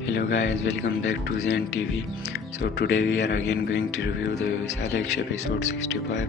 Hello guys, welcome back to Zen TV. So today we are again going to review the Visaliksh episode 65.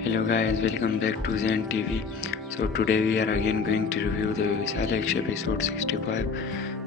Hello guys, welcome back to Zen TV. So today we are again going to review the Visaliksh episode 65.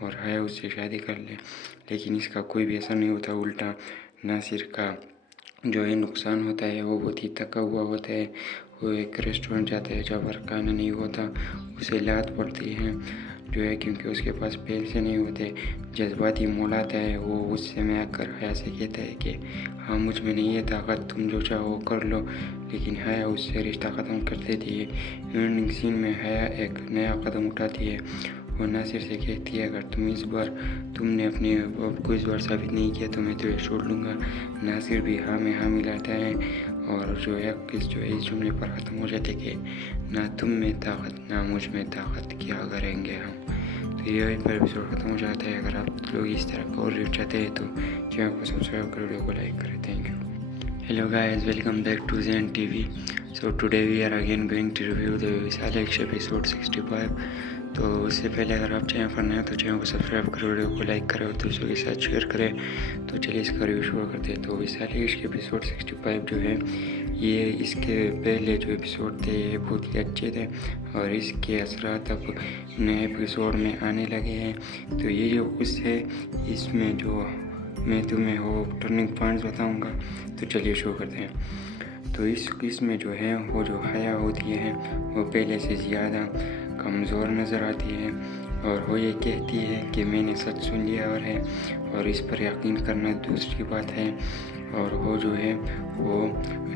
اور حیا اس سے شادی کر لے، لیکن اس کا کوئی بھی اثر نہیں ہوتا، الٹا ناصر کا جو ہے نقصان ہوتا ہے، وہ بہت ہی تھکا ہوا ہوتا ہے۔ وہ ایک ریسٹورنٹ جاتا ہے جہاں پر کھانا نہیں ہوتا، اسے لات پڑتی ہے جو ہے، کیونکہ اس کے پاس پیسے نہیں ہوتے، جذباتی موڑ آتا ہے۔ وہ اس سے میں آ کر حیا سے کہتا ہے کہ ہاں مجھ میں نہیں ہے طاقت، تم جو چاہو کر لو، لیکن حیا اس سے رشتہ ختم کر دیتی ہے۔ اینڈنگ سین میں حیا ایک نیا قدم اٹھاتی ہے، وہ ناصر سے کہتی ہے اگر تم نے اپنے آپ کو اس بار ثابت نہیں کیا تو میں تجھے چھوڑ لوں گا۔ ناصر بھی ہاں میں ہاں ملاتا ہے، اور جو ہے اس جملے پر ختم ہو جاتے کہ نہ تم میں طاقت نہ مجھ میں طاقت، کیا کریں گے ہم۔ تو یہ پر ایپیسوڈ ختم ہو جاتا ہے۔ اگر آپ لوگ اس طرح کا اور ریویو چاہتے ہیں تو چینل کو سبسکرائب کر ویڈیو کو لائک کریں۔ Thank you. Hello guys, welcome back to Zen TV. So today we are again going to review the Visaliksh episode 65. تو اس سے پہلے اگر آپ چینل پر نئے ہیں تو چینل کو سبسکرائب کریں، ویڈیو کو لائک کریں اور دوستوں کے ساتھ شیئر کریں۔ تو چلیے اس کا ریویو شروع کرتے ہیں۔ تو ویسالیکش کے ایپیسوڈ 65 جو ہے، یہ اس کے پہلے جو ایپیسوڈ تھے یہ بہت ہی اچھے تھے، اور اس کے اثرات اب نئے ایپیسوڈ میں آنے لگے ہیں۔ تو یہ جو اس ہے، اس میں جو میں تمہیں وہ ٹرننگ پوائنٹس بتاؤں گا، تو چلیے شروع کرتے ہیں۔ تو اس میں جو ہے وہ جو حیا ہوتی ہے وہ پہلے سے زیادہ کمزور نظر آتی ہے، اور وہ یہ کہتی ہے کہ میں نے سچ سن لیا اور اس پر یقین کرنا دوسری بات ہے۔ اور وہ جو ہے وہ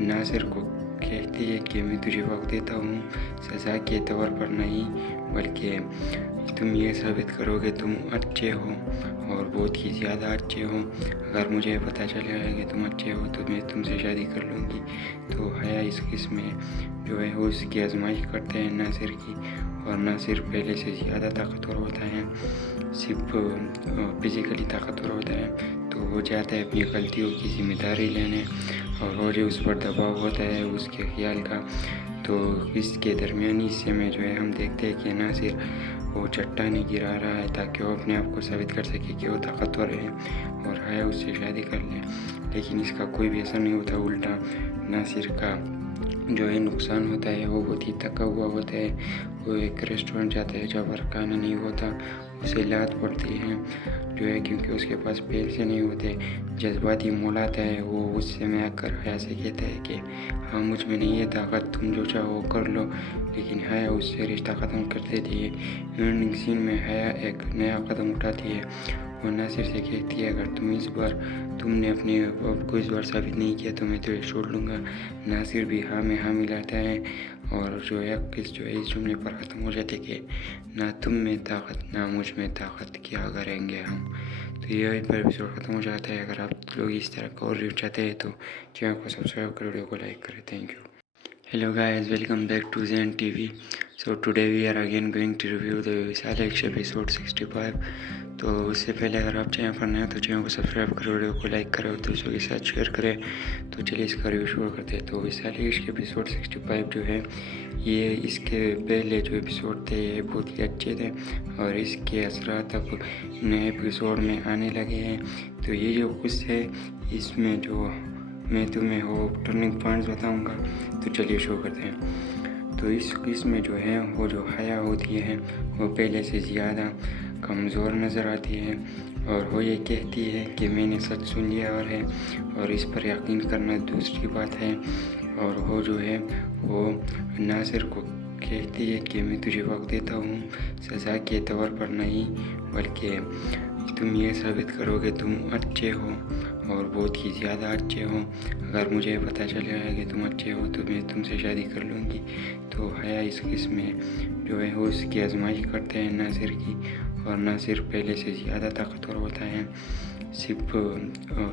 ناصر کو کہتی ہے کہ میں تجھے وقت دیتا ہوں، سزا کے طور پر نہیں، بلکہ تم یہ ثابت کرو کہ تم اچھے ہو اور بہت ہی زیادہ اچھے ہو۔ اگر مجھے پتہ چلے گا کہ تم اچھے ہو تو میں تم سے شادی کر لوں گی۔ تو حیا اس قسم میں جو ہے وہ اس کی آزمائش کرتے ہیں ناصر کی، اور ناصر پہلے سے زیادہ طاقتور ہوتا ہے، صرف فزیکلی طاقتور ہوتا ہے۔ تو وہ جاتا ہے اپنی غلطیوں کی ذمہ داری لینے، اور وہ جو اس پر دباؤ ہوتا ہے اس کے خیال کا۔ تو اس کے درمیانی حصے میں جو ہے ہم دیکھتے ہیں کہ ناصر وہ چٹانیں گرا رہا ہے تاکہ وہ اپنے آپ کو ثابت کر سکے کہ وہ طاقتور ہے، اور حیا اس سے شادی کر لے، لیکن اس کا کوئی بھی اثر نہیں ہوتا، الٹا ناصر کا جو ہے نقصان ہوتا ہے۔ وہ بہت ہی تھکا ہوا ہوتا ہے، وہ ایک ریسٹورنٹ جاتا ہے جہاں پر کھانا نہیں ہوتا، اسے لات پڑتی ہے جو ہے، کیونکہ اس کے پاس پیسے نہیں ہوتے، جذباتی موڑ آتا ہے۔ وہ اس سے میں آ کر حیا سے کہتا ہے کہ ہاں مجھ میں نہیں ہے طاقت، تم جو چاہو کر لو، لیکن حیا اس سے رشتہ ختم کر دیتی ہے۔ اینڈنگ سین میں حیا ایک نیا قدم اٹھاتی ہے، وہ ناصر سے کہتی ہے اگر تم نے اپنے آپ کو اس بار ثابت نہیں کیا تو میں تجھے چھوڑ لوں گا۔ ناصر بھی ہاں میں ہاں ملاتا ہے، اور جو ہے اس جملے پر ختم ہو جاتے کہ نہ تم میں طاقت نہ مجھ میں طاقت، کیا کریں گے ہم۔ تو یہ پر ایپیسوڈ ختم ہو جاتا ہے۔ اگر آپ لوگ اس طرح کا اور ریویو چاہتے ہیں تو چینل کو سبسکرائب کر ویڈیو کو لائک کریں۔ Thank you. Hello guys, welcome back to Zen TV. So today we are again going to review the Visaliksh episode 65. تو اس سے پہلے اگر آپ چینل پر نئے ہیں تو چینل کو سبسکرائب کریں، ویڈیو کو لائک کریں اور دوستوں کے ساتھ شیئر کریں۔ تو چلیے اس کا ریویو شروع کرتے ہیں۔ تو ویسالیکش کے ایپیسوڈ 65 جو ہے، یہ اس کے پہلے جو ایپیسوڈ تھے یہ بہت ہی اچھے تھے، اور اس کے اثرات اب نئے ایپیسوڈ میں آنے لگے ہیں۔ تو یہ جو اس ہے، اس میں جو میں تمہیں وہ ٹرننگ پوائنٹس بتاؤں گا، تو چلیے شروع کرتے ہیں۔ تو اس میں جو ہے وہ جو حیا ہوتی ہے وہ پہلے سے زیادہ کمزور نظر آتی ہے، اور وہ یہ کہتی ہے کہ میں نے سچ سن لیا اور اس پر یقین کرنا دوسری بات ہے۔ اور وہ جو ہے وہ ناصر کو کہتی ہے کہ میں تجھے وقت دیتا ہوں، سزا کے طور پر نہیں، بلکہ تم یہ ثابت کرو کہ تم اچھے ہو اور بہت ہی زیادہ اچھے ہو۔ اگر مجھے پتہ چلے گا کہ تم اچھے ہو تو میں تم سے شادی کر لوں گی۔ تو حیا اس قسم میں جو ہے وہ اس کی آزمائش کرتے ہیں ناصر کی، اور ناصر پہلے سے زیادہ طاقتور ہوتا ہے، صرف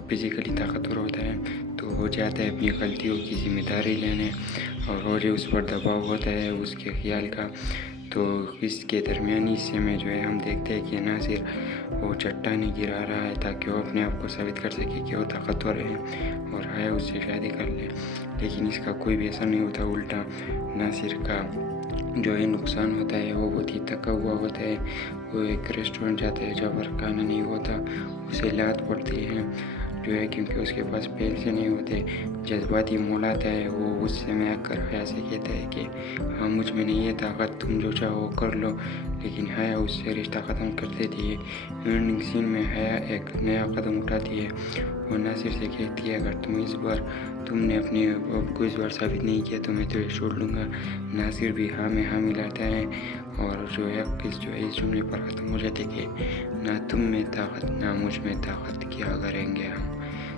فزیکلی طاقتور ہوتا ہے۔ تو وہ جاتا ہے اپنی غلطیوں کی ذمہ داری لینے، اور وہ جو اس پر دباؤ ہوتا ہے اس کے خیال کا۔ تو اس کے درمیانی حصے میں جو ہے ہم دیکھتے ہیں کہ ناصر وہ چٹانیں گرا رہا ہے تاکہ وہ اپنے آپ کو ثابت کر سکے کہ وہ طاقتور ہے، اور حیا اس سے شادی کر لے، لیکن اس کا کوئی بھی اثر نہیں ہوتا، الٹا ناصر کا جو ہے نقصان ہوتا ہے۔ وہ بہت ہی تھکا ہوا ہوتا ہے، وہ ایک ریسٹورنٹ جاتا ہے جہاں پر کھانا نہیں ہوتا، اسے لات پڑتی ہے جو ہے کیونکہ اس کے پاس پہل سے نہیں ہوتے، جذباتی موڑ آتا ہے، وہ غصے میں آ کر حیا سے کہتا ہے کہ ہاں مجھ میں نہیں ہے طاقت، تم جو چاہو کر لو، لیکن حیا اس سے رشتہ ختم کر دیتی ہے۔ اینڈنگ سین میں حیا ایک نیا قدم اٹھاتی ہے اور ناصر سے کہتی ہے اگر تم نے اپنے آپ کو اس بار ثابت نہیں کیا تو میں تجھے چھوڑ لوں گا۔ ناصر بھی ہاں میں ہاں ملاتا ہے اور جو ہے اس جملے پر ختم ہو جاتے کہ نہ تم میں طاقت نہ مجھ میں طاقت، کیا کریں گے ہم۔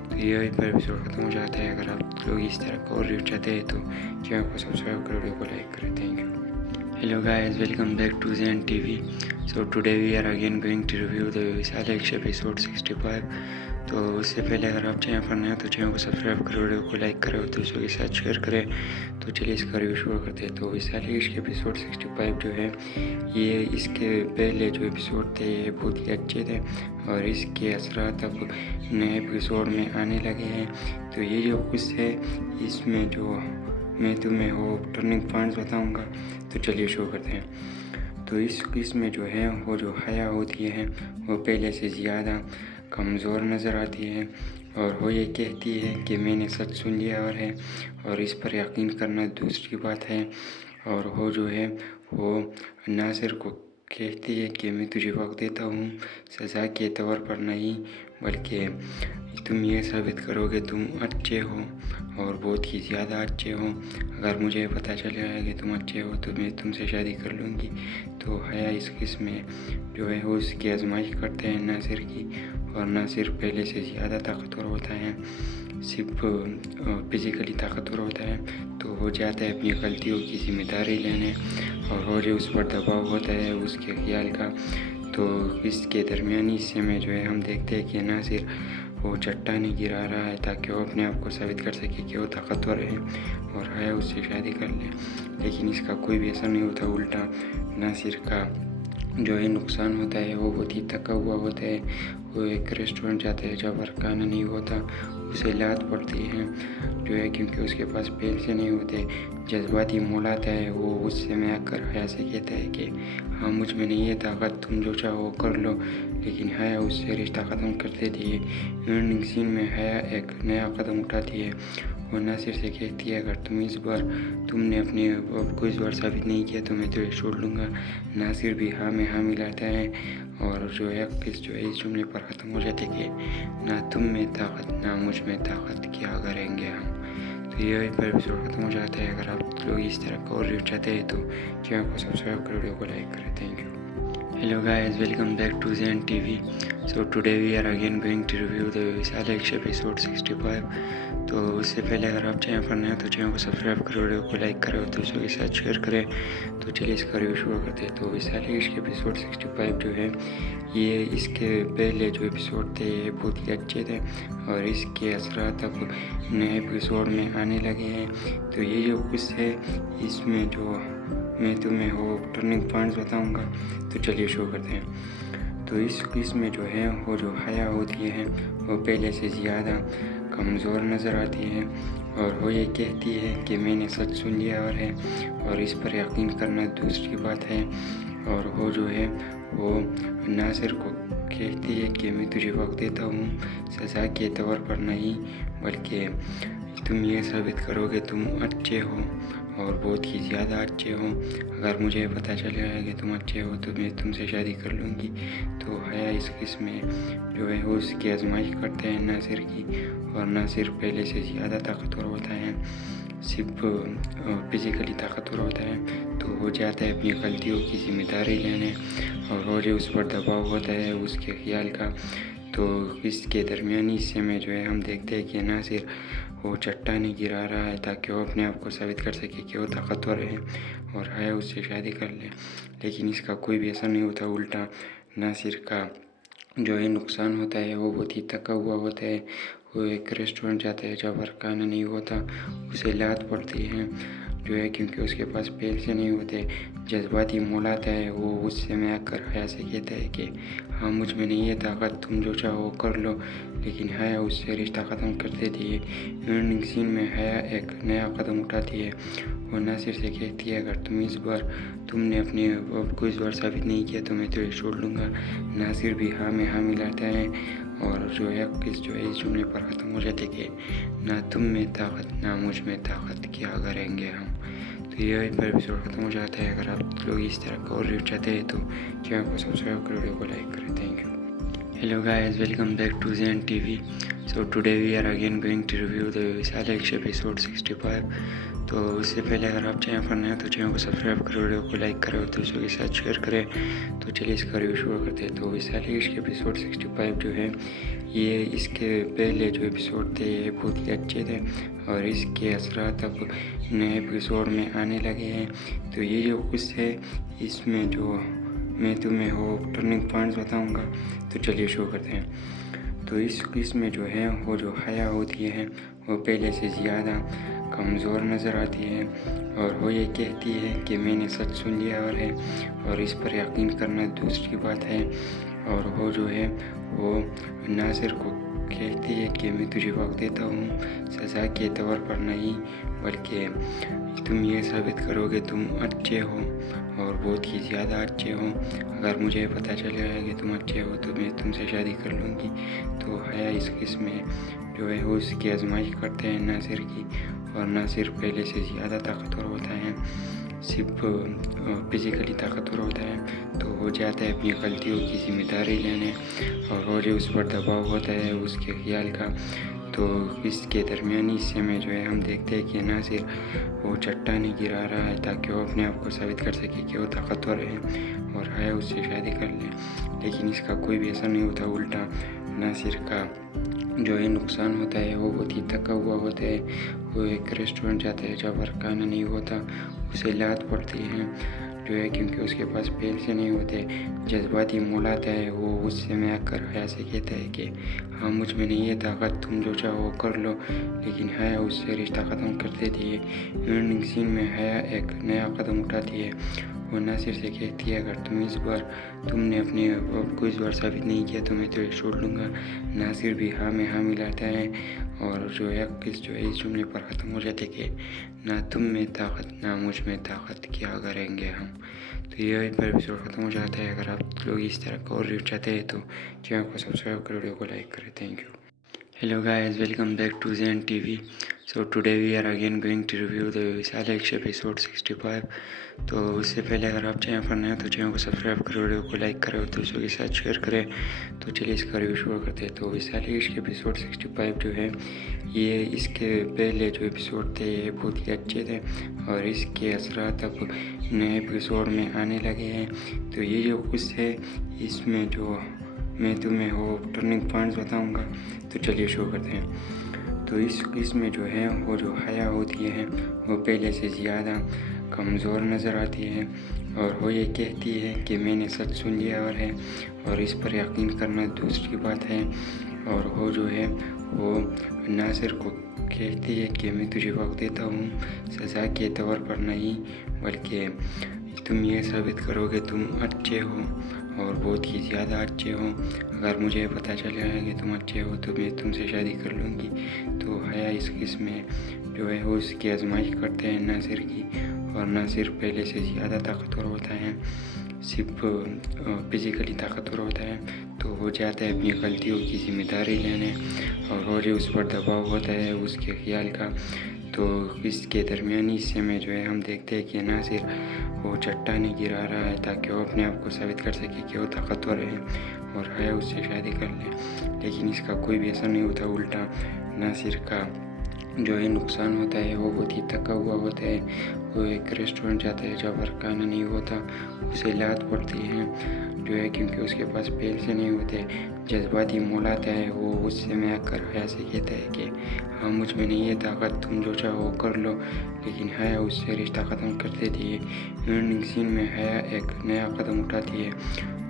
تو یہ پر ایپیسوڈ ختم ہو جاتا ہے۔ اگر آپ لوگ اس طرح کا اور ریویو چاہتے ہیں تو چینل کو سبسکرائب کرو، ویڈیو کو لائک کریں۔ Thank you. Hello guys, welcome back to Zen TV. So today we are again going to review the Visaliksh episode 65. تو اس سے پہلے اگر آپ چینل پر نئے ہیں تو چینل کو سبسکرائب کرو، ویڈیو کو لائک کرو، دوستوں کے ساتھ شیئر کریں۔ تو چلیے اس کا ریویو شروع کرتے ہیں۔ تو ویسالیکش کے ایپیسوڈ 65 جو ہے یہ اس کے پہلے جو ایپیسوڈ تھے یہ بہت ہی اچھے تھے اور اس کے اثرات اب نئے ایپیسوڈ میں آنے لگے ہیں۔ تو یہ جو کچھ ہے اس میں جو میں تمہیں وہ ٹرننگ پوائنٹس بتاؤں گا، تو چلیے شروع کرتے ہیں۔ تو اس میں جو ہے وہ جو حیا ہوتی ہے وہ پہلے سے زیادہ کمزور نظر آتی ہے اور وہ یہ کہتی ہے کہ میں نے سچ سن لیا اور اس پر یقین کرنا دوسری بات ہے۔ اور وہ جو ہے وہ ناصر کو کہتی ہے کہ میں تجھے وقت دیتا ہوں، سزا کے طور پر نہیں بلکہ تم یہ ثابت کرو کہ تم اچھے ہو اور بہت ہی زیادہ اچھے ہو۔ اگر مجھے پتہ چل جائے کہ تم اچھے ہو تو میں تم سے شادی کر لوں گی۔ تو حیا اس قسم میں جو ہے وہ اس کی آزمائش کرتے ہیں ناصر کی، اور ناصر پہلے سے زیادہ طاقتور ہوتا ہے، صرف فزیکلی طاقتور ہوتا ہے۔ تو وہ جاتا ہے اپنی غلطیوں کی ذمہ داری لینے اور وہ جو اس پر دباؤ ہوتا ہے اس کے خیال کا۔ تو اس کے درمیانی حصے میں جو ہے ہم دیکھتے ہیں کہ ناصر وہ چٹانیں گرا رہا ہے تاکہ وہ اپنے آپ کو ثابت کر سکے کہ وہ طاقتور ہے اور حیا اس سے شادی کر لے، لیکن اس کا کوئی بھی اثر نہیں ہوتا، الٹا ناصر کا جو ہے نقصان ہوتا ہے، وہ بہت ہی تھکا ہوا ہوتا ہے۔ وہ ایک ریسٹورنٹ جاتا ہے جب کھانا نہیں ہوتا، اسے لات پڑتی ہے جو ہے کیونکہ اس کے پاس پیسے نہیں ہوتے، جذباتی موڑ آتا ہے، وہ غصے میں آ کر حیا سے کہتا ہے کہ ہاں مجھ میں نہیں ہے طاقت، تم جو چاہو کر لو، لیکن حیا اس سے رشتہ ختم کر دیتی ہے۔ اینڈنگ سین میں حیا ایک نیا قدم اٹھاتی ہے اور ناصر سے کہتی ہے اگر تم نے اپنے آپ کو اس بار ثابت نہیں کیا تو میں تجھے چھوڑ لوں گا۔ ناصر بھی ہاں میں ہاں ملاتا ہے اور جو ہے اس جملے پر ختم ہو جاتے کہ نہ تم میں طاقت نہ مجھ میں طاقت، کیا کریں گے ہم۔ تو یہ پر ایپیسوڈ ختم ہو جاتا ہے۔ اگر آپ لوگ اس طرح کا اور ریویو چاہتے ہیں تو چینل کو سبسکرائب کرو، ویڈیو کو لائک کریں۔ Thank you. Hello guys, welcome back to Zen TV. So today we are again going to review the Visaliksh episode 65. تو اس سے پہلے اگر آپ چینل پر نئے ہیں تو چینل کو سبسکرائب کرو، ویڈیو کو لائک کرو، دوستوں کے ساتھ شیئر کریں۔ تو چلیے اس کا ریویو شروع کرتے ہیں۔ تو ویسالیکش کے ایپیسوڈ 65 جو ہے یہ اس کے پہلے جو ایپیسوڈ تھے یہ بہت ہی اچھے تھے اور اس کے اثرات اب نئے ایپیسوڈ میں آنے لگے ہیں۔ تو یہ جو کچھ ہے اس میں جو میں تمہیں وہ ٹرننگ پوائنٹس بتاؤں گا، تو چلیے شروع کرتے ہیں۔ تو اس میں جو ہے وہ جو حیا ہوتی ہے وہ پہلے سے زیادہ کمزور نظر آتی ہے اور وہ یہ کہتی ہے کہ میں نے سچ سن لیا اور اس پر یقین کرنا دوسری بات ہے۔ اور وہ جو ہے وہ ناصر کو کہتی ہے کہ میں تجھے وقت دیتا ہوں، سزا کے طور پر نہیں بلکہ تم یہ ثابت کرو کہ تم اچھے ہو اور بہت ہی زیادہ اچھے ہو۔ اگر مجھے پتہ چل جائے کہ تم اچھے ہو تو میں تم سے شادی کر لوں گی۔ تو حیا اس قسم میں جو ہے وہ اس کی آزمائش کرتے ہیں ناصر کی، اور ناصر پہلے سے زیادہ طاقتور ہوتا ہے، صرف فزیکلی طاقتور ہوتا ہے۔ تو وہ جاتا ہے اپنی غلطیوں کی ذمہ داری لینے اور وہ جو اس پر دباؤ ہوتا ہے اس کے خیال کا۔ تو اس کے درمیانی حصے میں جو ہے ہم دیکھتے ہیں کہ ناصر وہ چٹانیں گرا رہا ہے تاکہ وہ اپنے آپ کو ثابت کر سکے کہ وہ طاقتور ہے اور حیا اس سے شادی کر لے، لیکن اس کا کوئی بھی اثر نہیں ہوتا، الٹا ناصر کا جو ہے نقصان ہوتا ہے، وہ بہت ہی تھکا ہوا ہوتا ہے۔ وہ ایک ریسٹورنٹ جاتا ہے جب کھانا نہیں ہوتا، اسے لات پڑتی ہے جو ہے کیونکہ اس کے پاس پیسے نہیں ہوتے، جذباتی موڑ آتا ہے، وہ غصے میں آ کر حیا سے کہتا ہے کہ ہاں مجھ میں نہیں ہے طاقت، تم جو چاہو کر لو، لیکن حیا اس سے رشتہ ختم کر دیتی ہے۔ اینڈنگ سین میں حیا ایک نیا قدم اٹھاتی ہے اور ناصر سے کہتی ہے اگر تم نے اپنے آپ کو اس بار ثابت نہیں کیا تو میں تجھے چھوڑ لوں گا۔ ناصر بھی ہاں میں ہاں ملاتا ہے اور جو ہے قص جو ہے اس جملے پر ختم ہو جاتے کہ نہ تم میں طاقت نہ مجھ میں طاقت، کیا کریں گے ہم۔ تو یہ پر ایپیسوڈ ختم ہو جاتا ہے۔ اگر آپ لوگ اس طرح کا اور ریویو چاہتے ہیں تو چینل کو سبسکرائب کریں، ویڈیو کو لائک کریں۔ Thank you. Hello guys, welcome back to Zen TV. So today we are again going to review the Visaliksh episode 65. تو اس سے پہلے اگر آپ چینل پر نئے ہیں تو چینل کو سبسکرائب کریں، ویڈیو کو لائک کریں اور دوستوں کے ساتھ شیئر کریں۔ تو چلیے اس کا ریویو شروع کرتے ہیں۔ تو ویسالیکش کے ایپیسوڈ 65 جو ہے یہ اس کے پہلے جو ایپیسوڈ تھے یہ بہت ہی اچھے تھے اور اس کے اثرات اب نئے ایپیسوڈ میں آنے لگے ہیں۔ تو یہ جو قصہ ہے اس میں جو میں تمہیں وہ ٹرننگ پوائنٹس بتاؤں گا۔ تو چلیے شروع کرتے ہیں۔ تو اس قسم میں جو ہے وہ جو حیا ہوتی ہے وہ پہلے سے زیادہ کمزور نظر آتی ہے اور وہ یہ کہتی ہے کہ میں نے سچ سن لیا اور اس پر یقین کرنا دوسری بات ہے۔ اور وہ جو ہے وہ ناصر کو کہتی ہے کہ میں تجھے وقت دیتا ہوں، سزا کے طور پر نہیں بلکہ تم یہ ثابت کرو کہ تم اچھے ہو اور بہت ہی زیادہ اچھے ہو۔ اگر مجھے پتہ چل گیا کہ تم اچھے ہو تو میں تم سے شادی کر لوں گی۔ تو حیا اس قسم میں جو ہے وہ اس کی آزمائش کرتے ہیں ناصر کی، اور ناصر پہلے سے زیادہ طاقتور ہوتا ہے، صرف فزیکلی طاقتور ہوتا ہے۔ تو وہ جاتا ہے اپنی غلطیوں کی ذمہ داری لینے اور روز اس پر دباؤ ہوتا ہے اس کے خیال کا۔ تو اس کے درمیانی حصے میں جو ہے ہم دیکھتے ہیں کہ ناصر وہ چٹانیں گرا رہا ہے تاکہ وہ اپنے آپ کو ثابت کر سکے کہ وہ طاقتور ہے اور حیا اس سے شادی کر لے، لیکن اس کا کوئی بھی اثر نہیں ہوتا۔ الٹا ناصر کا جو ہے نقصان ہوتا ہے، وہ بہت ہی تھکا ہوا ہوتا ہے۔ وہ ایک ریسٹورنٹ جاتا ہے جہاں پر کھانا نہیں ہوتا، اسے لات پڑتی ہے جو ہے کیونکہ اس کے پاس پیسے نہیں ہوتے۔ جذباتی موڑ آتا ہے، وہ غصے میں آ کر حیا سے کہتا ہے کہ ہاں مجھ میں نہیں ہے طاقت، تم جو چاہو وہ کر لو، لیکن حیا اس سے رشتہ ختم کر دیتی ہے۔ اینڈنگ سین میں حیا ایک نیا قدم اٹھاتی ہے، وہ ناصر سے کہتی ہے اگر تم نے اپنے آپ کو اس بار ثابت نہیں کیا تو میں تجھے چھوڑ لوں گا۔ ناصر بھی ہاں میں ہاں ملاتا ہے اور جو ہے قص جو ہے اس جملے پر ختم ہو جاتے کہ نہ تم میں طاقت نہ مجھ میں طاقت، کیا کریں گے ہم۔ تو یہ پر ایپیسوڈ ختم ہو جاتا ہے۔ اگر آپ لوگ اس طرح کا اور ریویو چاہتے ہیں تو چینل کو سبسکرائب کریں، ویڈیو کو لائک کریں۔ Thank you. Hello guys, welcome back to Zen TV. So today we are again going to review the Visaliksh episode 65. تو اس سے پہلے اگر آپ چینل پر نئے ہیں تو چینل کو سبسکرائب کریں، ویڈیو کو لائک کریں اور دوستوں کے ساتھ شیئر کریں۔ تو چلیے اس کا ریویو شروع کرتے ہیں۔ تو ویسالیکش کے ایپیسوڈ 65 جو ہے یہ اس کے پہلے جو ایپیسوڈ تھے یہ بہت ہی اچھے تھے اور اس کے اثرات اب نئے ایپیسوڈ میں آنے لگے ہیں۔ تو یہ جو قصہ ہے اس میں جو میں تمہیں وہ ٹرننگ پوائنٹس بتاؤں گا۔ تو چلیے شروع کرتے ہیں۔ تو اس قسم میں جو ہے وہ جو حیا ہوتی ہے وہ پہلے سے زیادہ کمزور نظر آتی ہے اور وہ یہ کہتی ہے کہ میں نے سچ سن لیا اور اس پر یقین کرنا دوسری بات ہے۔ اور وہ جو ہے وہ ناصر کو کہتی ہے کہ میں تجھے وقت دیتا ہوں، سزا کے طور پر نہیں بلکہ تم یہ ثابت کرو کہ تم اچھے ہو اور بہت ہی زیادہ اچھے ہو۔ اگر مجھے پتہ چل گیا کہ تم اچھے ہو تو میں تم سے شادی کر لوں گی۔ تو حیا اس قسم میں جو ہے وہ اس کی آزمائش کرتے ہیں ناصر کی، اور ناصر پہلے سے زیادہ طاقتور ہوتا ہے، صرف فزیکلی طاقتور ہوتا ہے۔ تو وہ جاتا ہے اپنی غلطیوں کی ذمہ داری لینے اور روز اس پر دباؤ ہوتا ہے اس کے خیال کا۔ تو اس کے درمیانی حصے میں جو ہے ہم دیکھتے ہیں کہ ناصر وہ چٹانیں گرا رہا ہے تاکہ وہ اپنے آپ کو ثابت کر سکے کہ وہ طاقتور ہے اور حیا اس سے شادی کر لے، لیکن اس کا کوئی بھی اثر نہیں ہوتا۔ الٹا ناصر کا جو ہے نقصان ہوتا ہے، وہ بہت ہی تھکا ہوا ہوتا ہے۔ وہ ایک ریسٹورنٹ جاتا ہے جہاں پر کھانا نہیں ہوتا، اسے لات پڑتی ہے جو ہے کیونکہ اس کے پاس پیسے نہیں ہوتے۔ جذباتی موڑ آتا ہے، وہ غصے میں آ کر حیا سے کہتا ہے کہ ہاں مجھ میں نہیں ہے طاقت، تم جو چاہو وہ کر لو، لیکن حیا اس سے رشتہ ختم کر دیتی ہے۔ اینڈنگ سین میں حیا ایک نیا قدم اٹھاتی ہے،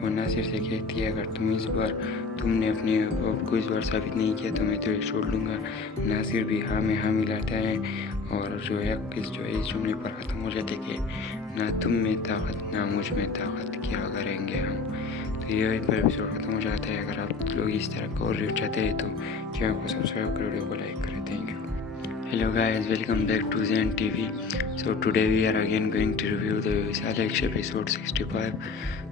وہ ناصر سے کہتی ہے اگر تم نے اپنے آپ کو اس بار ثابت نہیں کیا تو میں تجھے چھوڑ لوں گا۔ ناصر بھی ہاں میں ہاں ملاتا ہے اور جو ہے قص جو ہے اس جملے پر ختم ہو جاتے کہ نہ تم میں طاقت نہ مجھ میں طاقت، کیا کریں گے ہم۔ تو یہ پر ایپیسوڈ ختم ہو جاتا ہے۔ اگر آپ لوگ اس طرح کا اور ریویو چاہتے ہیں تو چینل کو سبسکرائب کریں، ویڈیو کو لائک کریں۔ Thank you. Hello guys, welcome back to Zen TV. So today we are again going to review the Visalia episode 65.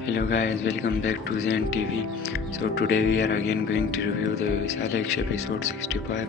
Hello guys, welcome back to Zen TV. So today we are again going to review the Visalia episode 65.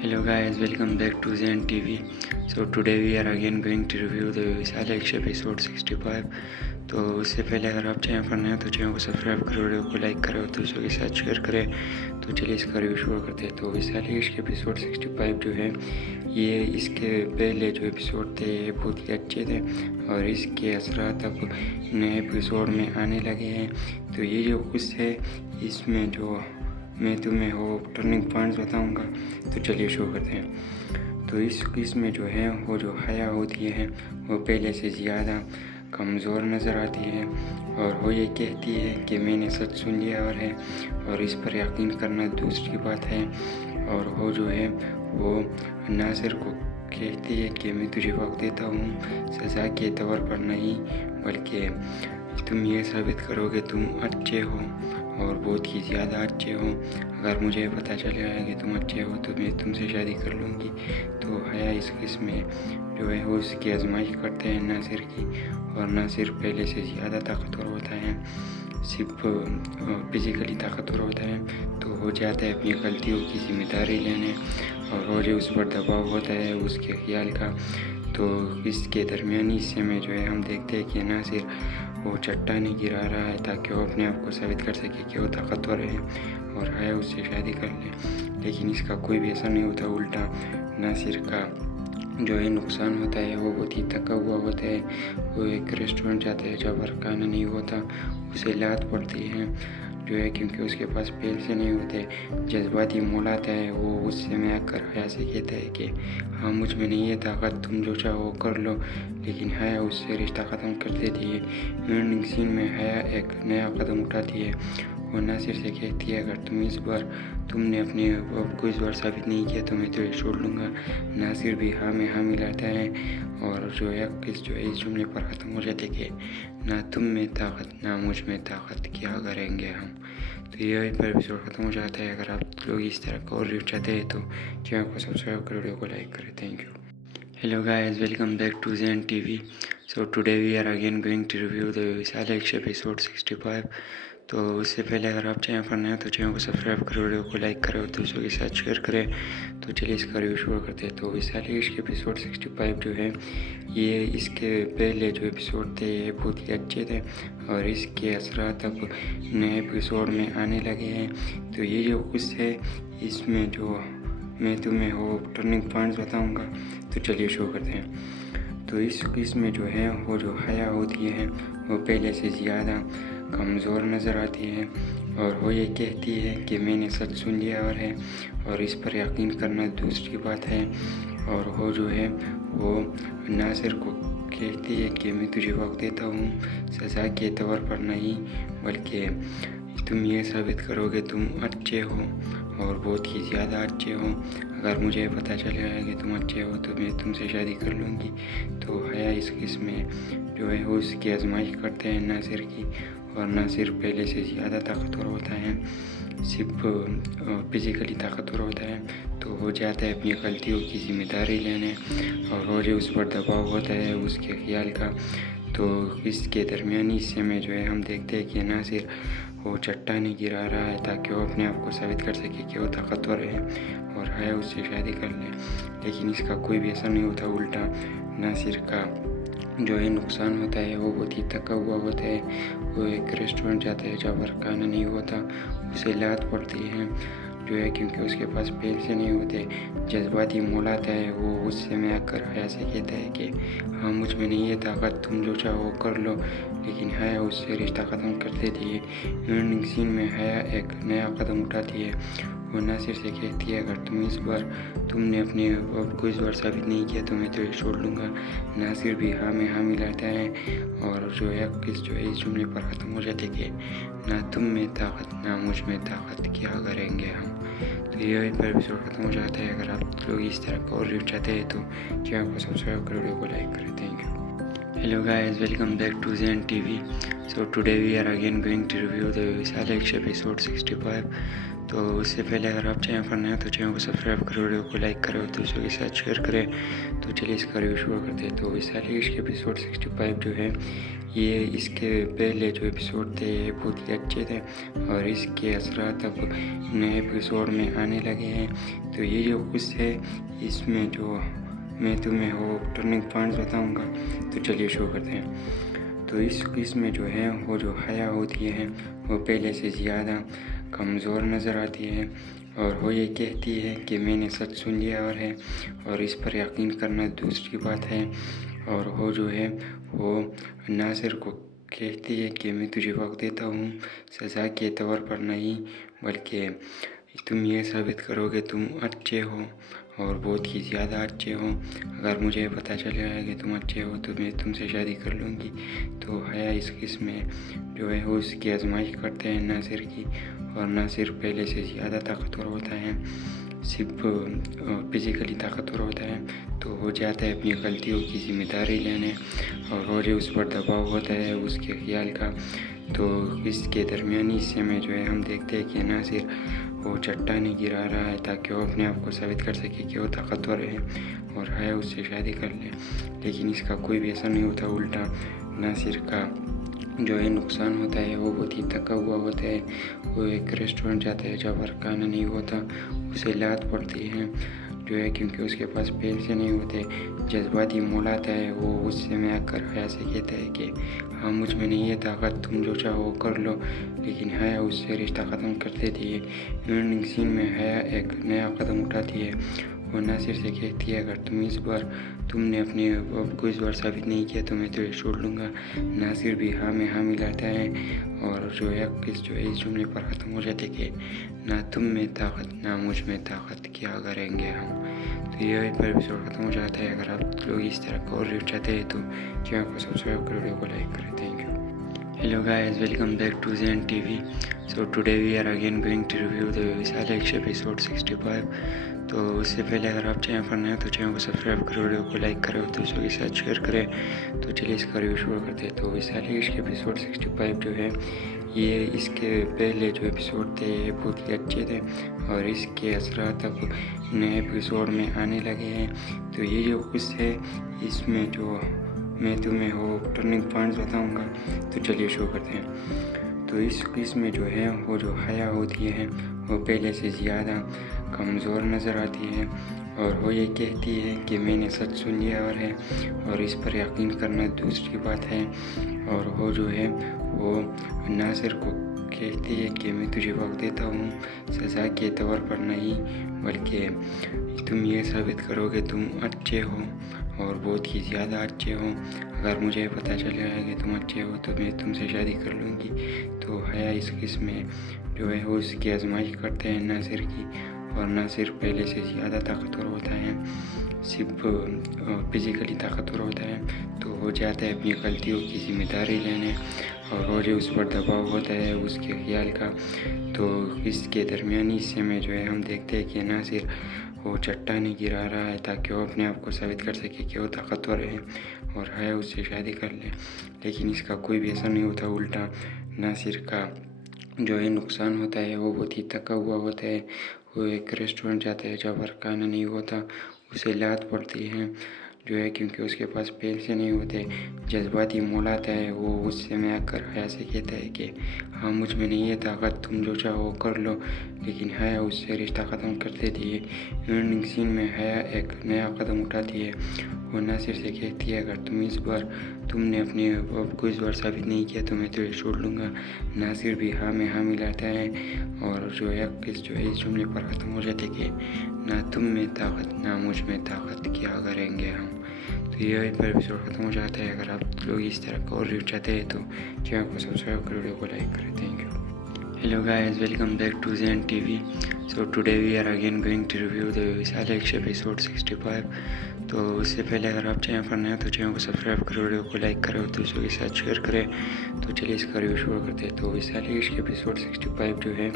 Hello guys, welcome back to Zen TV. So today we are again going to review the Visalia episode 65. تو اس سے پہلے اگر آپ channel پر نئے ہیں تو channel کو subscribe کریں، ویڈیو کو لائک کریں اور دوستوں کے ساتھ شیئر کریں۔ تو چلیے اس کا ریویو شروع کرتے ہیں۔ تو ویسالی عشق کے ایپیسوڈ 65 جو ہے، یہ اس کے پہلے جو ایپیسوڈ تھے یہ بہت ہی اچھے تھے اور اس کے اثرات اب نئے ایپیسوڈ میں آنے لگے ہیں۔ تو یہ جو کچھ ہے اس میں جو میں تمہیں وہ ٹرننگ پوائنٹس بتاؤں گا، تو چلیے شروع کرتے ہیں۔ تو اس میں جو ہے وہ جو حیا ہوتی ہے وہ پہلے سے زیادہ کمزور نظر آتی ہے اور وہ یہ کہتی ہے کہ میں نے سچ سن لیا اور اس پر یقین کرنا دوسری بات ہے، اور وہ جو ہے وہ ناصر کو کہتی ہے کہ میں تجھے وقت دیتا ہوں، سزا کے طور پر نہیں بلکہ تم یہ ثابت کرو کہ تم اچھے ہو اور بہت ہی زیادہ اچھے ہو۔ اگر مجھے پتہ چل گیا ہے کہ تم اچھے ہو تو میں تم سے شادی کر لوں گی۔ تو حیا اس قسم میں جو ہے وہ اس کی آزمائش کرتے ہیں ناصر کی، اور ناصر پہلے سے زیادہ طاقتور ہوتا ہے، صرف فزیکلی طاقتور ہوتا ہے۔ تو وہ جاتا ہے اپنی غلطیوں کی ذمہ داری لینے اور روز اس پر دباؤ ہوتا ہے اس کے خیال کا۔ تو اس کے درمیانی حصے میں جو ہے ہم دیکھتے ہیں کہ ناصر وہ چٹانیں گرا رہا ہے تاکہ وہ اپنے آپ کو ثابت کر سکے کہ وہ طاقتور ہے اور حیا اس سے شادی کر لے، لیکن اس کا کوئی بھی اثر نہیں ہوتا، الٹا ناصر کا جو ہے نقصان ہوتا ہے۔ وہ بہت ہی تھکا ہوا ہوتا ہے، وہ ایک ریسٹورنٹ جاتا ہے جہاں پر کھانا نہیں ہوتا، اسے لات پڑتی ہے جو ہے کیونکہ اس کے پاس پیسے نہیں ہوتے۔ جذباتی موڑ آتا ہے، وہ اس سے میں آ کر حیا سے کہتا ہے کہ ہاں مجھ میں نہیں ہے طاقت، تم جو چاہو کر لو، لیکن حیا اس سے رشتہ ختم کر دیتی ہے۔ اینڈنگ سین میں حیا ایک نیا قدم اٹھاتی ہے، وہ ناصر سے کہتی ہے اگر تم نے اپنے آپ کو اس بار ثابت نہیں کیا تو میں تجھے چھوڑ لوں گا۔ ناصر بھی ہاں میں ہاں ملاتا ہے اور جو ہے اس جملے پر ختم ہو جاتے کہ نہ تم میں طاقت نہ مجھ میں طاقت، کیا کریں گے ہم۔ تو یہ پر ایپیسوڈ ختم ہو جاتا ہے۔ اگر آپ لوگ اس طرح کا اور ریویو چاہتے ہیں تو چینل کو سبسکرائب کریں، ویڈیو کو لائک کریں۔ Thank you. Hello guys, welcome back to Zen TV. So today we are again going to review the ویسالی عشق episode 65. تو اس سے پہلے اگر آپ چینل پر نئے ہیں تو چینل کو سبسکرائب کریں، ویڈیو کو لائک کریں اور دوستوں کے ساتھ شیئر کریں۔ تو چلیے اس کا ریویو شروع کرتے ہیں۔ تو ویسالی عشق ایپیسوڈ 65 جو ہے، یہ اس کے پہلے جو ایپیسوڈ تھے یہ بہت ہی اچھے تھے اور اس کے اثرات اب نئے ایپیسوڈ میں آنے لگے ہیں۔ تو یہ جو کچھ ہے اس میں جو میں تمہیں وہ ٹرننگ پوائنٹس بتاؤں گا، تو چلیے شروع کرتے ہیں۔ تو اس میں جو ہے وہ جو حیا ہوتی ہے وہ پہلے سے زیادہ کمزور نظر آتی ہے اور وہ یہ کہتی ہے کہ میں نے سچ سن لیا اور اس پر یقین کرنا دوسری بات ہے، اور وہ جو ہے وہ ناصر کو کہتی ہے کہ میں تجھے وقت دیتا ہوں، سزا کے طور پر نہیں بلکہ تم یہ ثابت کرو کہ تم اچھے ہو اور بہت ہی زیادہ اچھے ہو۔ اگر مجھے پتہ چل گیا ہے کہ تم اچھے ہو تو میں تم سے شادی کر لوں گی۔ تو حیا اس قسم میں جو ہے وہ اس کی آزمائش کرتے ہیں ناصر کی، اور ناصر پہلے سے زیادہ طاقتور ہوتا ہے، صرف فزیکلی طاقتور ہوتا ہے۔ تو وہ جاتا ہے اپنی غلطیوں کی ذمہ داری لینے اور روز اس پر دباؤ ہوتا ہے اس کے خیال کا۔ تو اس کے درمیانی حصے میں جو ہے ہم دیکھتے ہیں کہ ناصر وہ چٹانیں گرا رہا ہے تاکہ وہ اپنے آپ کو ثابت کر سکے کہ وہ طاقتور ہے اور حیا اس سے شادی کر لے، لیکن اس کا کوئی بھی اثر نہیں ہوتا، الٹا ناصر کا جو ہے نقصان ہوتا ہے۔ وہ بہت ہی تھکا ہوا ہوتا ہے، وہ ایک ریسٹورنٹ جاتا ہے جہاں پر کھانا نہیں ہوتا، اسے لات پڑتی ہے جو ہے کیونکہ اس کے پاس پیسے نہیں ہوتے۔ جذباتی موڑ آتا ہے، وہ اس سے میں آ کر حیا سے کہتا ہے کہ ہاں مجھ میں نہیں ہے طاقت، تم جو چاہو کر لو، لیکن حیا اس سے رشتہ ختم کر دیتی ہے۔ اینڈنگ سین میں حیا ایک نیا قدم اٹھاتی ہے، وہ ناصر سے کہتی ہے اگر تم نے اپنے آپ کو اس بار ثابت نہیں کیا تو میں تجھے چھوڑ لوں گا۔ ناصر بھی ہاں میں ہاں ملاتا ہے اور جو ہے اس جملے پر ختم ہو جاتے کہ نہ تم میں طاقت نہ مجھ میں طاقت، کیا کریں گے ہم۔ تو یہ پر ایپیسوڈ ختم ہو جاتا ہے۔ اگر آپ لوگ اس طرح کا اور ریویو چاہتے ہیں تو چینل کو سبسکرائب کریں، ویڈیو کو لائک کریں۔ Thank you. Hello guys, welcome back to Zen TV. So today we are again going to review the ویسالی عشق episode 65. تو اس سے پہلے اگر آپ چینل پر نئے ہیں تو چینل کو سبسکرائب کریں، ویڈیو کو لائک کریں اور دوستوں کے ساتھ شیئر کریں۔ تو چلیے اس کا ریویو شروع کرتے ہیں۔ تو ویسالی عشق ایپیسوڈ 65 جو ہے، یہ اس کے پہلے جو ایپیسوڈ تھے یہ بہت ہی اچھے تھے اور اس کے اثرات اب نئے ایپیسوڈ میں آنے لگے ہیں۔ تو یہ جو کچھ ہے اس میں جو میں تمہیں وہ ٹرننگ پوائنٹس بتاؤں گا، تو چلیے شروع کرتے ہیں۔ تو تو اس میں جو ہے وہ جو حیا ہوتی ہے وہ پہلے سے زیادہ کمزور نظر آتی ہے، اور وہ یہ کہتی ہے کہ میں نے سچ سن لیا اور اس پر یقین کرنا دوسری بات ہے۔ اور وہ جو ہے وہ ناصر کو کہتی ہے کہ میں تجھے وقت دیتا ہوں، سزا کے طور پر نہیں، بلکہ تم یہ ثابت کرو کہ تم اچھے ہو اور بہت ہی زیادہ اچھے ہو۔ اگر مجھے پتہ چل گیا کہ تم اچھے ہو تو میں تم سے شادی کر لوں گی۔ تو حیا اس قسم میں جو ہے وہ اس کی آزمائش کرتے ہیں ناصر کی، اور ناصر پہلے سے زیادہ طاقتور ہوتا ہے، صرف فزیکلی طاقتور ہوتا ہے، تو وہ جاتا ہے اپنی غلطیوں کی ذمہ داری لینے، اور اس پر دباؤ ہوتا ہے اس کے خیال کا۔ تو اس کے درمیانی حصے میں جو ہے ہم دیکھتے ہیں کہ ناصر وہ چٹانیں گرا رہا ہے تاکہ وہ اپنے آپ کو ثابت کر سکے کہ وہ طاقتور ہے اور حیا اس سے شادی کر لے، لیکن اس کا کوئی بھی اثر نہیں ہوتا، الٹا ناصر کا جو ہے نقصان ہوتا ہے، وہ بہت ہی تھکا ہوا ہوتا ہے۔ وہ ایک ریسٹورنٹ جاتا ہے جہاں پر کھانا نہیں ہوتا، اسے لات پڑتی ہے جو ہے کیونکہ اس کے پاس پیسے نہیں ہوتے۔ جذباتی موڑ آتا ہے، وہ غصے میں آ کر حیا سے کہتا ہے کہ ہاں مجھ میں نہیں ہے طاقت، تم جو چاہو کر لو، لیکن حیا اس سے رشتہ ختم کر دیتی ہے۔ اینڈنگ سین میں حیا ایک نیا قدم اٹھاتی ہے، وہ ناصر سے کہتی ہے اگر تم نے اپنے اب کو اس بار ثابت نہیں کیا تو میں تجھے چھوڑ لوں گا۔ ناصر بھی ہاں میں ہاں ملاتا ہے، اور جو ہے اس جملے پر ختم ہو جاتے کہ نہ تم میں طاقت نہ مجھ میں طاقت، کیا کریں گے ہم۔ تو یہ پر ایپیسوڈ ختم ہو جاتا ہے۔ اگر آپ لوگ اس طرح کا اور ریویو چاہتے ہیں تو چینل کو سبسکرائب کریں، ویڈیو کو لائک کریں۔ Thank you. Hello guys, welcome back to Zen TV. So today we are again going to review the Visaliksh episode 65. تو اس سے پہلے اگر آپ چینل پر نئے ہیں تو چینل کو سبسکرائب کریں، ویڈیو کو لائک کریں اور دوستوں کے ساتھ شیئر کریں۔ تو چلیے اس کا ریویو شروع کرتے ہیں۔ تو ویسالیکش ایپیسوڈ 65 جو ہے یہ اس کے پہلے جو ایپیسوڈ تھے یہ بہت ہی اچھے تھے، اور اس کے اثرات اب نئے ایپیسوڈ میں آنے لگے ہیں۔ تو یہ جو قصہ ہے اس میں جو میں تمہیں وہ ٹرننگ پوائنٹس بتاؤں گا، تو چلیے شروع کرتے ہیں۔ تو اس قسم میں جو ہے وہ جو حیا ہوتی ہے وہ پہلے سے زیادہ کمزور نظر آتی ہے، اور وہ یہ کہتی ہے کہ میں نے سچ سن لیا اور اس پر یقین کرنا دوسری بات ہے۔ اور وہ جو ہے وہ ناصر کو کہتی ہے کہ میں تجھے وقت دیتا ہوں، سزا کے طور پر نہیں، بلکہ تم یہ ثابت کرو کہ تم اچھے ہو اور بہت ہی زیادہ اچھے ہو۔ اگر مجھے پتہ چل گیا کہ تم اچھے ہو تو میں تم سے شادی کر لوں گی۔ تو حیا اس قسم میں جو ہے وہ اس کی آزمائش کرتے ہیں ناصر کی، اور ناصر پہلے سے زیادہ طاقتور ہوتا ہے، صرف فزیکلی طاقتور ہوتا ہے، تو وہ جاتا ہے اپنی غلطیوں کی ذمہ داری لینے، اور اس پر دباؤ ہوتا ہے اس کے خیال کا۔ تو اس کے درمیانی حصے میں جو ہے ہم دیکھتے ہیں کہ ناصر وہ چٹانیں گرا رہا ہے تاکہ وہ اپنے آپ کو ثابت کر سکے کہ وہ طاقتور ہے اور حیا اس سے شادی کر لے، لیکن اس کا کوئی بھی اثر نہیں ہوتا، الٹا ناصر کا جو ہے نقصان ہوتا ہے، وہ بہت ہی تھکا ہوا ہوتا ہے۔ وہ ایک ریسٹورنٹ جاتا ہے جہاں پر کھانا نہیں ہوتا، اسے لات پڑتی ہے جو ہے کیونکہ اس کے پاس پیسے نہیں ہوتے۔ جذباتی موڑ آتا ہے، وہ غصے میں آ کر حیا سے کہتا ہے کہ ہاں مجھ میں نہیں ہے طاقت، تم جو چاہو کر لو، لیکن حیا اس سے رشتہ ختم کر دیتی ہے۔ اینڈنگ سین میں حیا ایک نیا قدم اٹھاتی ہے، وہ ناصر سے کہتی ہے اگر تم نے اپنے اب کو اس بار ثابت نہیں کیا تو میں تجھے چھوڑ لوں گا۔ ناصر بھی ہاں میں ہاں ملاتا ہے، اور جو ہے اس جملے پر ختم ہو جاتے کہ نہ تم میں طاقت نہ مجھ میں طاقت، کیا کریں گے ہم۔ تو یہ پر ایپیسوڈ ختم ہو جاتا ہے۔ اگر آپ لوگ اس طرح کا اور ریویو چاہتے ہیں تو چینل کو سبسکرائب کریں، ویڈیو کو لائک کریں۔ Thank you. Hello guys, welcome back to Zen TV. So today we are again going to review the Visaliksh episode 65. تو اس سے پہلے اگر آپ چینل پر نئے ہیں تو چینل کو سبسکرائب کریں، ویڈیو کو لائک کریں اور دوستوں کے ساتھ شیئر کریں۔ تو چلیے اس کا ریویو شروع کرتے ہیں۔ تو ویسالیکش ایپیسوڈ 65 جو ہے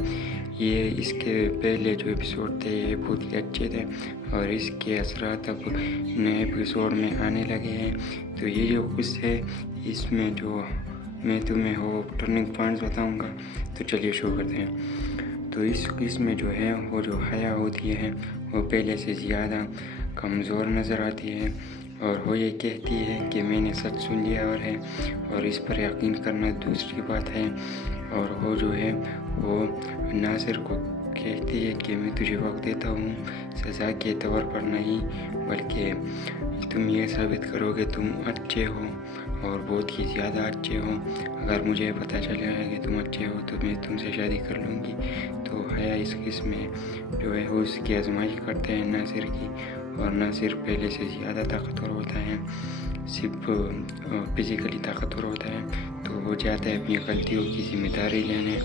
یہ اس کے پہلے جو ایپیسوڈ تھے یہ بہت ہی اچھے تھے، اور اس کے اثرات اب نئے ایپیسوڈ میں آنے لگے ہیں۔ تو یہ جو قصہ ہے اس میں جو میں تمہیں وہ ٹرننگ پوائنٹس بتاؤں گا، تو چلیے شروع کرتے ہیں۔ تو اس قسم میں جو ہے وہ جو حیا ہوتی ہے وہ پہلے سے زیادہ کمزور نظر آتی ہے، اور وہ یہ کہتی ہے کہ میں نے سچ سن لیا اور اس پر یقین کرنا دوسری بات ہے۔ اور وہ جو ہے وہ ناصر کو کہتی ہے کہ میں تجھے وقت دیتا ہوں سزا کے طور پر نہیں، بلکہ تم یہ ثابت کرو کہ تم اچھے ہو اور بہت ہی زیادہ اچھے ہو۔ اگر مجھے پتہ چلا ہے کہ تم اچھے ہو تو میں تم سے شادی کر لوں گی۔ تو حیا اس قسم میں جو ہے وہ اس کی آزمائش کرتے ہیں ناصر کی، اور ناصر پہلے سے زیادہ طاقتور ہوتا ہے، صرف فزیکلی طاقتور ہوتا ہے۔ تو وہ چاہتا ہے اپنی غلطیوں کی ذمہ داری لینے،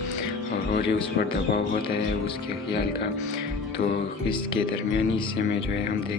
اور روز اس پر دباؤ ہوتا ہے اس کے خیال کا۔ تو اس کے درمیانی حصے میں جو ہے ہم دیکھ